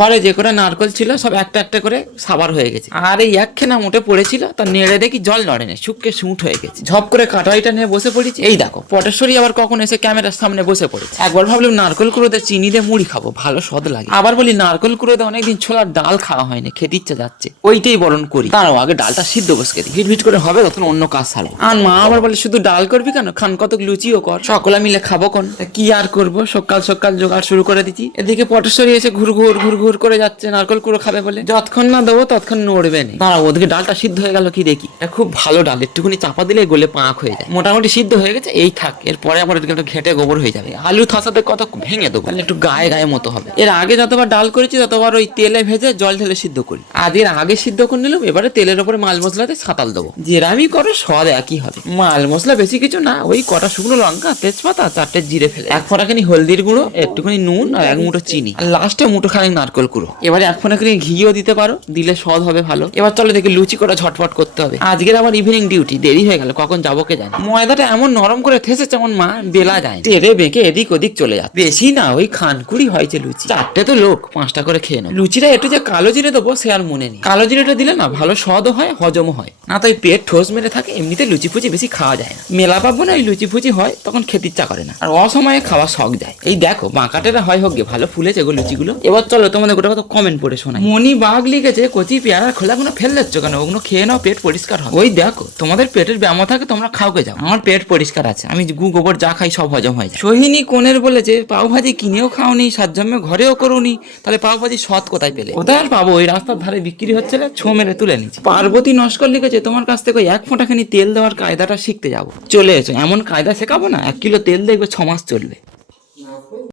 ঘরে যে করে নারকল ছিল সব একটা একটা করে সাবার হয়ে গেছে, আর এই একখানা মোটে পড়েছিল তা নেড়ে দেখি জল নড়ে না, শুককে শুঁট হয়ে গেছে। ঝপ করে কাটাইটা নিয়ে বসে পড়েছি। এই দেখো পটেশ্বরী আবার কখন এসে ক্যামেরার সামনে বসে পড়েছে। একবার ভাবলাম নারকল কুড়োতে চিনি দিয়ে মুড়ি খাবো, ভালো স্বাদ লাগে। আবার বলি নারকল কুড়োতে অনেকদিন ছোলার ডাল খাওয়া হয়নি, খেতে ইচ্ছা যাচ্ছে, ওইটাই বরণ করি। তারাও আগে ডালটা সিদ্ধ বসকে দিই, ভিট করে হবে তখন অন্য কাজ সারবো। আর মা আবার বলে শুধু ডাল করবি কেন, খান কতক লুচিও কর, সকলে মিলে খাবো কোন। কি আর করবো, সকাল সকাল জোগাড় শুরু করে দিচ্ছি। এদিকে পটেশ্বরী এসে ঘুর ঘুর করে যাচ্ছে নারকল কুড়ো খাবে বলে, যতক্ষণ না দেবো ততক্ষণ নড়বে না। দাঁড়াও ওদিকে ডালটা সিদ্ধ হয়ে গেল কি দেখি, এটা খুব ভালো ডাল, একটুখানি চাপা দিলে গলে পাক হয়ে যায়। মোটামুটি সিদ্ধ হয়ে গেছে, এই থাক, এরপরে আবার একটু ঘেটে গোবর হয়ে যাবে। আলু থাসাতে কত ভেঙে দেবো, তাহলে একটু গায়ে গায়ে মতো হবে। এর আগে যতবার ডাল করেছি ততবার ওই তেলে ভেজে জল ঢেলে সিদ্ধ করি। আজের আগে সিদ্ধ করে নিলাম, এবারে তেলের উপরে মাল মশলাতে সাঁতাল দেবো, যেরামি করো স্বাদ একই হবে। মাল মশলা বেশি কিছু না, ওই কটা শুকনো লঙ্কা, তেজপাতা, 4টে জিরে ফেলে, 1 ফোঁটাখানি হলদির গুঁড়ো, একটুখানি নুন আর 1 মুঠো চিনি, আর লাস্টে মুঠো খানি নারকল কুড়ো। এবারে 1 ফোঁটাখানি ঘিও দিতে পারো, দিলে স্বাদ হবে ভালো। এবার চলো দেখি লুচি করা ঝটপট করতে হবে, আজকের আবার ইভিনিং ডিউটি, দেরি হয়ে গেল, কখন যাবো কে জানি। ময়দাটা এমন নরম করে থেসেছে যেমন মা বেলা যায়, টেরে বেঁকে এদিক ওদিক চলে যায়। বেশি না, ওই খানকুড়ি হয়েছে লুচি, 4টে তো লোক, 5টা করে খেয়ে নেবো। লুচিটা একটু যে কালো জিরে দেবো সে আর মনে নেই, কালো জিরেটা দিলে না ভালো স্বাদও হয়, হজমও হয় না, তাই পেট ঠোস মেরে থাকে। এমনিতে লুচি ফুচি বেশি খাওয়া যায় না, মেলা পাবো না ওই লুচি ফুচি হয় তখন খেতে ইচ্ছা করে না, আর অসময়ে খাওয়া শখ যায়। এই দেখো বাঁকাটেরা হয় হোক গে, ভালো ফুলেছে গো লুচিগুলো। এবার চলো তোমাদের গোটা কথা কমেন্ট পড়ে শোনাই। মনি বাঘ লিখেছে, কচি পেয়ারা খোলাগুলো ফেল দিচ্ছ কেন, ওগুলো খেয়ে নাও, পেট পরিষ্কার হবে। ওই দেখো তোমাদের পেটের ব্যায়াম থাকে, তোমরা খাওকে যাও, আমার পেট পরিষ্কার আছে, আমি গু গোবর যা খাই সব হজম হয়ে যায়। সোহিনী কোনের বলেছে পাও ভাজি কিনেও খাওনি, সাত জন্মে ঘরেও করুনি, তাহলে পাও ভাজি সৎ কোথায় পেলে? কোথায় আর পাবো, ওই রাস্তার ধারে বিক্রি হচ্ছে, ছো মেরে তুলে নিচ্ছে। পার্বতী নস্কর লিখেছে, তোমার কাছ থেকে 1 ফোঁটাখানি তেল দেওয়ার কায়দাটা শিখতে যাবো, চলে এসো, এমন কায়দা শেখাবো না 1 কিলো তেল দেখবে 6 মাস চলবে।